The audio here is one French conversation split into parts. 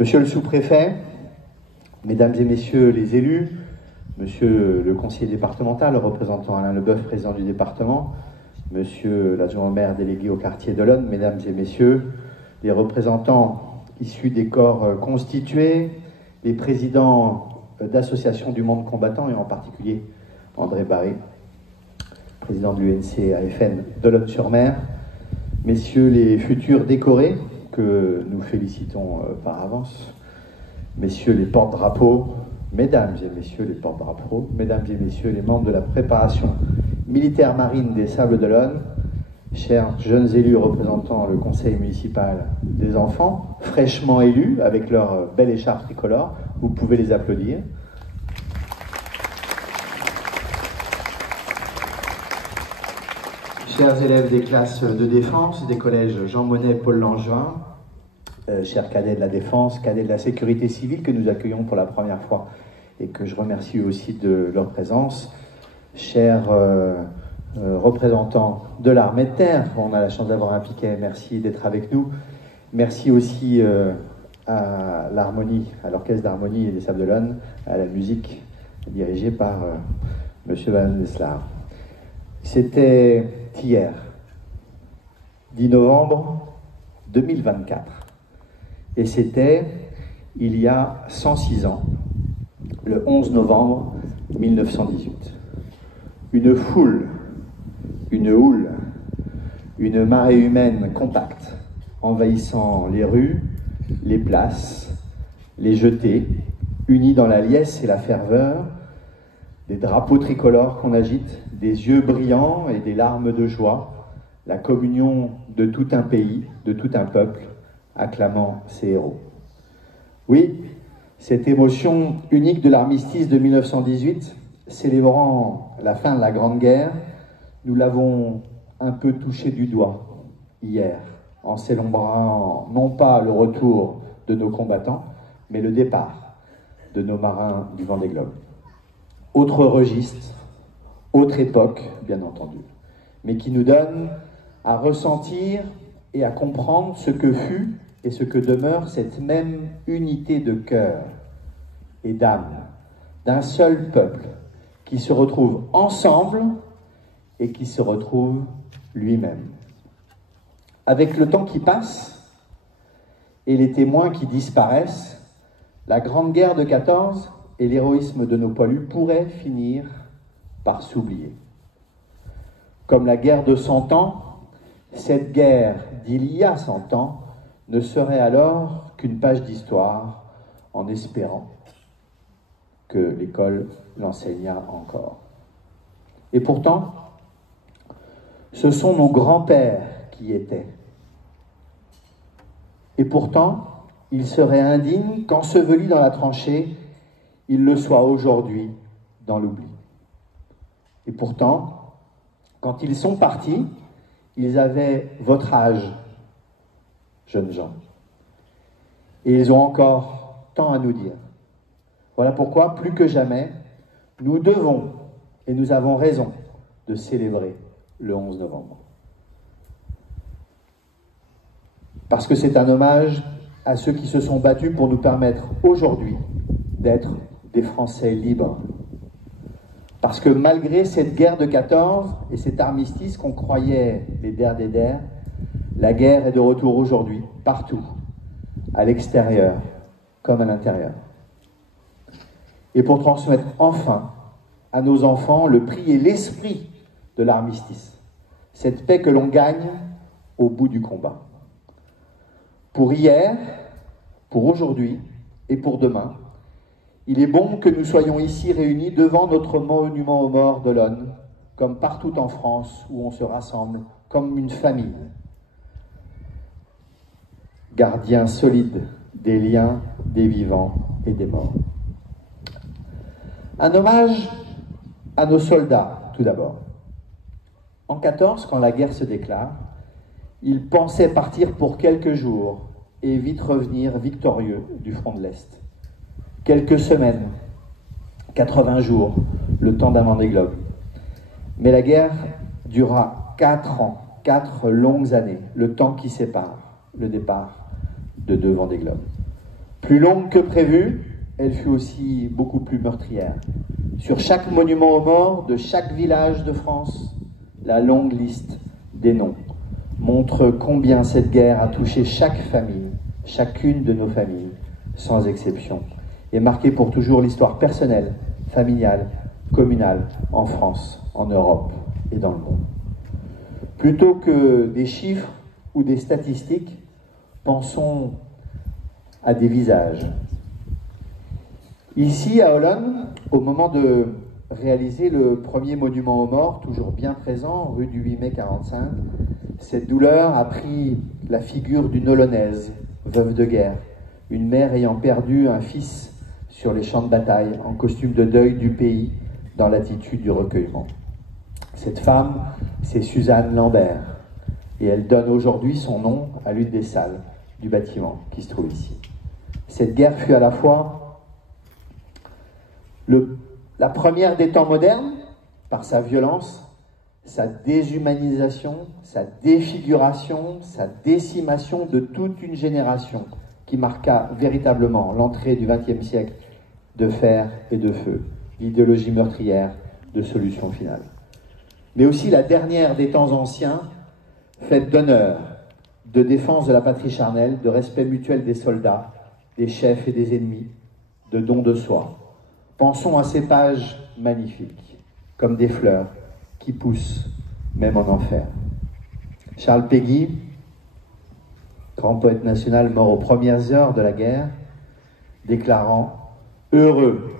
Monsieur le sous-préfet, mesdames et messieurs les élus, monsieur le conseiller départemental, le représentant Alain Leboeuf, président du département, monsieur l'adjoint au maire délégué au quartier de l'Aune, mesdames et messieurs, les représentants issus des corps constitués, les présidents d'associations du monde combattant, et en particulier André Barré, président de l'UNC AFN de l'Aune-sur-Mer, messieurs les futurs décorés, que nous félicitons par avance, messieurs les porte-drapeaux, mesdames et messieurs les porte-drapeaux, mesdames et messieurs les membres de la préparation militaire marine des Sables d'Olonne, chers jeunes élus représentant le conseil municipal des enfants, fraîchement élus avec leur belle écharpe tricolore, vous pouvez les applaudir. Chers élèves des classes de défense, des collèges Jean Monnet, Paul Langevin, chers cadets de la défense, cadets de la sécurité civile que nous accueillons pour la première fois et que je remercie aussi de leur présence, chers représentants de l'armée de terre, on a la chance d'avoir un piquet, merci d'être avec nous, merci aussi à l'harmonie, à l'orchestre d'harmonie et des Sables d'Olonne, à la musique dirigée par monsieur Van Deslar. C'était hier, 10 novembre 2024, et c'était il y a 106 ans, le 11 novembre 1918. Une foule, une houle, une marée humaine compacte, envahissant les rues, les places, les jetées, unis dans la liesse et la ferveur, des drapeaux tricolores qu'on agite, des yeux brillants et des larmes de joie, la communion de tout un pays, de tout un peuple, acclamant ses héros. Oui, cette émotion unique de l'armistice de 1918, célébrant la fin de la Grande Guerre, nous l'avons un peu touché du doigt hier, en célébrant non pas le retour de nos combattants, mais le départ de nos marins du Vendée Globe. Autre registre, autre époque, bien entendu, mais qui nous donne à ressentir et à comprendre ce que fut et ce que demeure cette même unité de cœur et d'âme d'un seul peuple qui se retrouve ensemble et qui se retrouve lui-même. Avec le temps qui passe et les témoins qui disparaissent, la Grande Guerre de 14 et l'héroïsme de nos poilus pourraient finir par s'oublier. Comme la guerre de 100 ans, cette guerre d'il y a 100 ans ne serait alors qu'une page d'histoire, en espérant que l'école l'enseignât encore. Et pourtant, ce sont nos grands-pères qui y étaient. Et pourtant, il serait indigne qu'ensevelis dans la tranchée, il le soit aujourd'hui dans l'oubli. Et pourtant, quand ils sont partis, ils avaient votre âge, jeunes gens. Et ils ont encore tant à nous dire. Voilà pourquoi, plus que jamais, nous devons, et nous avons raison, de célébrer le 11 novembre. Parce que c'est un hommage à ceux qui se sont battus pour nous permettre aujourd'hui d'être des Français libres. Parce que malgré cette guerre de 14 et cet armistice qu'on croyait les der des der, la guerre est de retour aujourd'hui, partout, à l'extérieur comme à l'intérieur. Et pour transmettre enfin à nos enfants le prix et l'esprit de l'armistice, cette paix que l'on gagne au bout du combat. Pour hier, pour aujourd'hui et pour demain, il est bon que nous soyons ici réunis devant notre monument aux morts de l'Aune, comme partout en France où on se rassemble comme une famille. Gardiens solides des liens des vivants et des morts. Un hommage à nos soldats, tout d'abord. En 14, quand la guerre se déclare, ils pensaient partir pour quelques jours et vite revenir victorieux du front de l'Est. Quelques semaines, 80 jours, le temps d'un Vendée Globe. Mais la guerre dura 4 ans, 4 longues années, le temps qui sépare le départ de 2 Vendée Globes. Plus longue que prévu, elle fut aussi beaucoup plus meurtrière. Sur chaque monument aux morts de chaque village de France, la longue liste des noms montre combien cette guerre a touché chaque famille, chacune de nos familles, sans exception, et marqué pour toujours l'histoire personnelle, familiale, communale, en France, en Europe et dans le monde. Plutôt que des chiffres ou des statistiques, pensons à des visages. Ici, à Olonne, au moment de réaliser le premier monument aux morts, toujours bien présent, rue du 8 mai 45, cette douleur a pris la figure d'une Olonnaise, veuve de guerre, une mère ayant perdu un fils sur les champs de bataille, en costume de deuil du pays, dans l'attitude du recueillement. Cette femme, c'est Suzanne Lambert, et elle donne aujourd'hui son nom à l'une des salles du bâtiment qui se trouve ici. Cette guerre fut à la fois la première des temps modernes, par sa violence, sa déshumanisation, sa défiguration, sa décimation de toute une génération qui marqua véritablement l'entrée du XXe siècle de fer et de feu, d'idéologie meurtrière, de solution finale. Mais aussi la dernière des temps anciens, faite d'honneur, de défense de la patrie charnelle, de respect mutuel des soldats, des chefs et des ennemis, de don de soi. Pensons à ces pages magnifiques, comme des fleurs qui poussent même en enfer. Charles Péguy, grand poète national mort aux premières heures de la guerre, déclarant « Heureux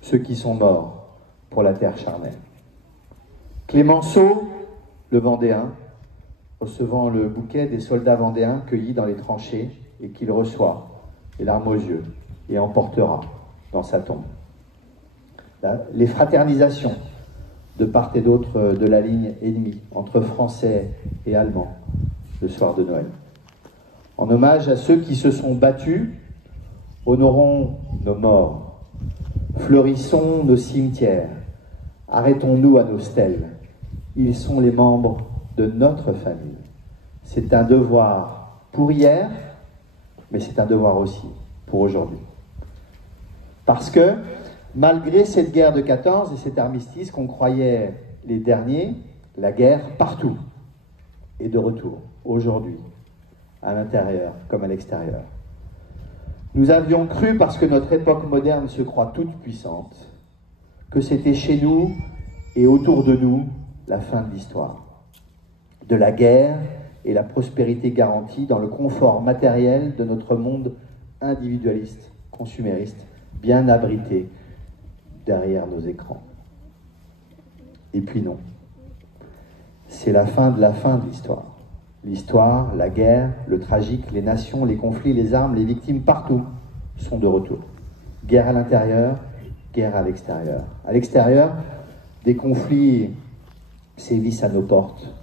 ceux qui sont morts pour la terre charnelle ». Clémenceau, le Vendéen, recevant le bouquet des soldats vendéens cueillis dans les tranchées et qu'il reçoit, les larmes aux yeux, et emportera dans sa tombe. Les fraternisations de part et d'autre de la ligne ennemie, entre Français et Allemands, le soir de Noël. En hommage à ceux qui se sont battus, honorons nos morts, fleurissons nos cimetières, arrêtons-nous à nos stèles. Ils sont les membres de notre famille. C'est un devoir pour hier, mais c'est un devoir aussi pour aujourd'hui. Parce que, malgré cette guerre de 14 et cet armistice qu'on croyait les derniers, la guerre partout est de retour, aujourd'hui, à l'intérieur comme à l'extérieur. Nous avions cru, parce que notre époque moderne se croit toute puissante, que c'était chez nous et autour de nous la fin de l'histoire, de la guerre et la prospérité garantie dans le confort matériel de notre monde individualiste, consumériste, bien abrité derrière nos écrans. Et puis non. C'est la fin de l'histoire. L'histoire, la guerre, le tragique, les nations, les conflits, les armes, les victimes, partout sont de retour. Guerre à l'intérieur, guerre à l'extérieur. À l'extérieur, des conflits sévissent à nos portes,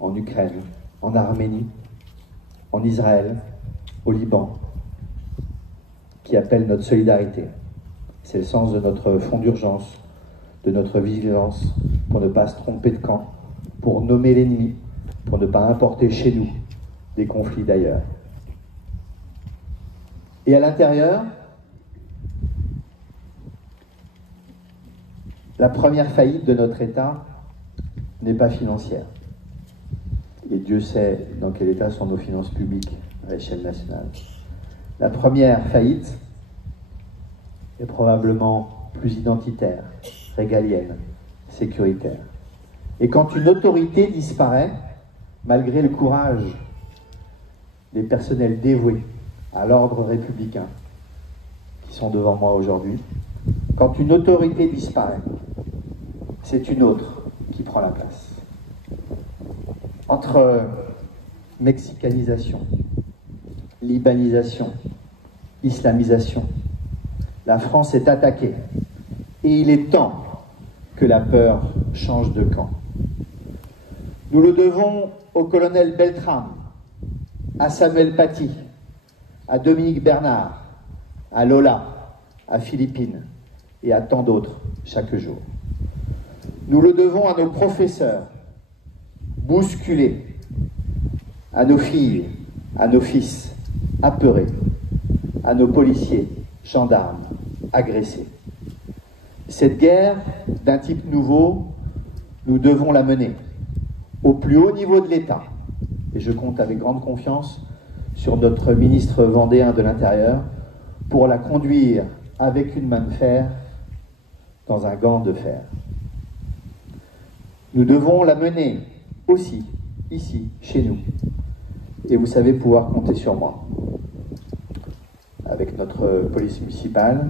en Ukraine, en Arménie, en Israël, au Liban, qui appellent notre solidarité. C'est le sens de notre fonds d'urgence, de notre vigilance, pour ne pas se tromper de camp, pour nommer l'ennemi, pour ne pas importer chez nous des conflits d'ailleurs. Et à l'intérieur, la première faillite de notre État n'est pas financière. Et Dieu sait dans quel état sont nos finances publiques à l'échelle nationale. La première faillite est probablement plus identitaire, régalienne, sécuritaire. Et quand une autorité disparaît, malgré le courage des personnels dévoués à l'ordre républicain qui sont devant moi aujourd'hui, quand une autorité disparaît, c'est une autre qui prend la place. Entre mexicanisation, libanisation, islamisation, la France est attaquée et il est temps que la peur change de camp. Nous le devons au colonel Beltrame, à Samuel Paty, à Dominique Bernard, à Lola, à Philippine et à tant d'autres chaque jour. Nous le devons à nos professeurs, bousculés, à nos filles, à nos fils, apeurés, à nos policiers, gendarmes, agressés. Cette guerre, d'un type nouveau, nous devons la mener au plus haut niveau de l'État. Et je compte avec grande confiance sur notre ministre vendéen de l'Intérieur pour la conduire avec une main de fer dans un gant de fer. Nous devons la mener aussi, ici, chez nous. Et vous savez pouvoir compter sur moi. Avec notre police municipale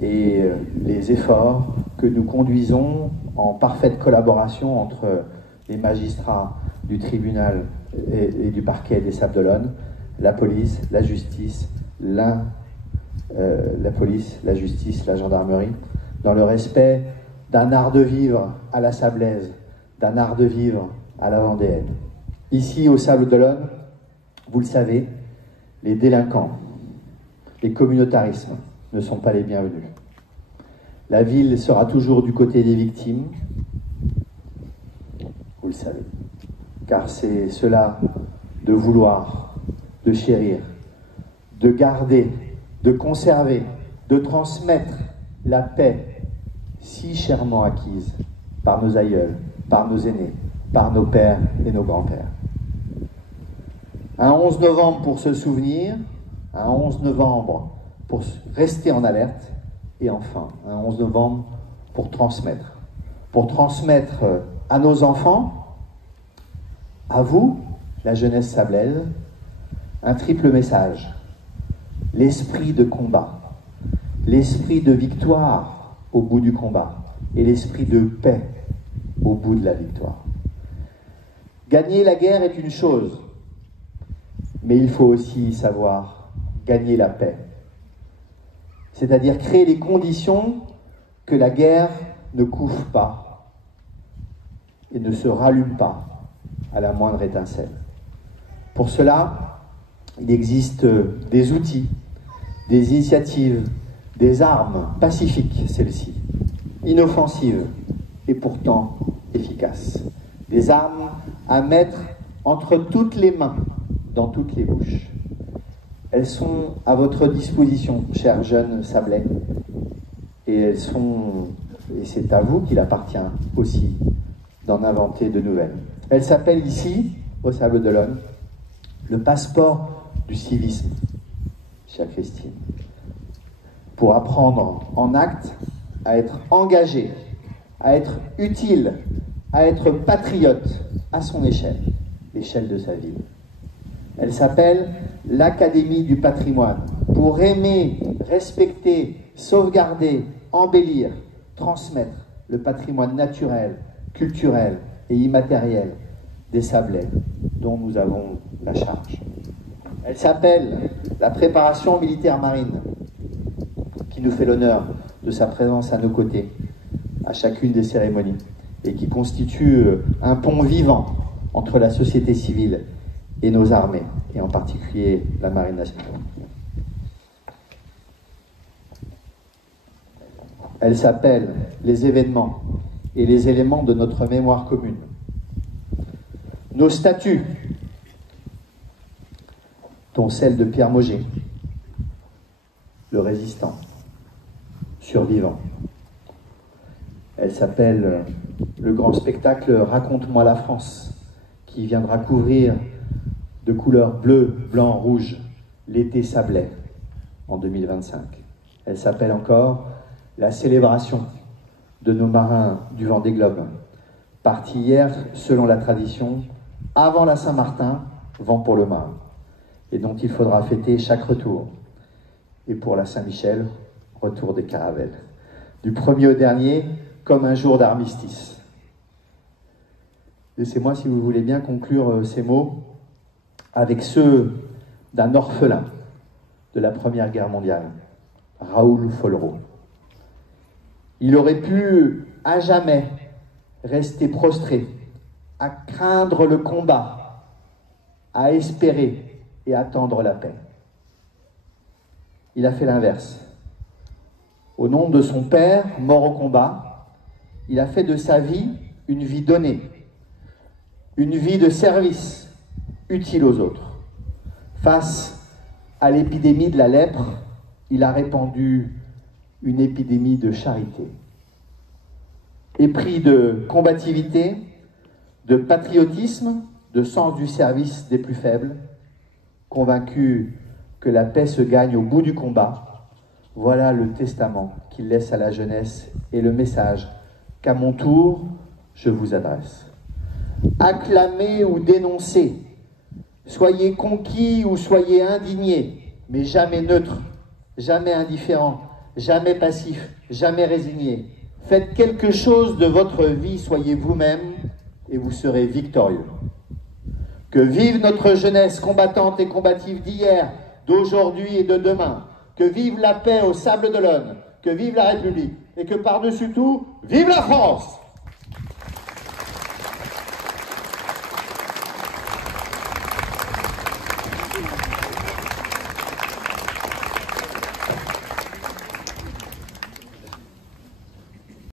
et les efforts que nous conduisons en parfaite collaboration entre les magistrats du tribunal et du parquet des Sables-d'Olonne, la police, la justice, la gendarmerie, dans le respect d'un art de vivre à la Sablaise, d'un art de vivre à la Vendéenne. Ici, au Sables-d'Olonne, vous le savez, les délinquants, les communautarismes ne sont pas les bienvenus. La ville sera toujours du côté des victimes, vous le savez, car c'est cela de vouloir, de chérir, de garder, de conserver, de transmettre la paix si chèrement acquise par nos aïeuls, par nos aînés, par nos pères et nos grands-pères. Un 11 novembre pour se souvenir, un 11 novembre pour rester en alerte, et enfin, un 11 novembre pour transmettre à nos enfants, à vous, la jeunesse sablaise, un triple message: l'esprit de combat, l'esprit de victoire au bout du combat, et l'esprit de paix au bout de la victoire. Gagner la guerre est une chose, mais il faut aussi savoir gagner la paix. C'est-à-dire créer les conditions que la guerre ne couve pas et ne se rallume pas à la moindre étincelle. Pour cela, il existe des outils, des initiatives, des armes pacifiques, celles-ci, inoffensives et pourtant efficaces. Des armes à mettre entre toutes les mains, dans toutes les bouches. Elles sont à votre disposition, chers jeunes Sablais, et c'est à vous qu'il appartient aussi d'en inventer de nouvelles. Elles s'appellent ici, au Sables-d'Olonne, le passeport du civisme, chère Christine, pour apprendre en acte à être engagé, à être utile, à être patriote à son échelle, l'échelle de sa ville. Elle s'appelle l'Académie du patrimoine, pour aimer, respecter, sauvegarder, embellir, transmettre le patrimoine naturel, culturel et immatériel des Sablais dont nous avons la charge. Elle s'appelle la préparation militaire marine, qui nous fait l'honneur de sa présence à nos côtés à chacune des cérémonies et qui constitue un pont vivant entre la société civile et nos armées, et en particulier la Marine nationale. Elle s'appelle les événements et les éléments de notre mémoire commune. Nos statues, dont celle de Pierre Mauger, le résistant, survivant. Elle s'appelle le grand spectacle Raconte-moi la France, qui viendra couvrir de couleur bleu, blanc, rouge, l'été sablais en 2025. Elle s'appelle encore la célébration de nos marins du Vendée Globe, partis hier, selon la tradition, avant la Saint-Martin, vent pour le Marin, et dont il faudra fêter chaque retour. Et pour la Saint-Michel, retour des caravelles. Du premier au dernier, comme un jour d'armistice. Laissez-moi, si vous voulez bien, conclure ces mots avec ceux d'un orphelin de la Première Guerre mondiale, Raoul Follereau. Il aurait pu, à jamais, rester prostré, à craindre le combat, à espérer et attendre la paix. Il a fait l'inverse. Au nom de son père, mort au combat, il a fait de sa vie une vie donnée, une vie de service, utile aux autres. Face À l'épidémie de la lèpre, il a répandu une épidémie de charité. Épris de combativité, de patriotisme, de sens du service des plus faibles, convaincu que la paix se gagne au bout du combat, voilà le testament qu'il laisse à la jeunesse et le message qu'à mon tour, je vous adresse. Acclamez ou dénoncez, soyez conquis ou soyez indignés, mais jamais neutre, jamais indifférent, jamais passif, jamais résigné. Faites quelque chose de votre vie, soyez vous-même et vous serez victorieux. Que vive notre jeunesse combattante et combative d'hier, d'aujourd'hui et de demain. Que vive la paix au Sable d'Olonne, que vive la République et que par-dessus tout, vive la France!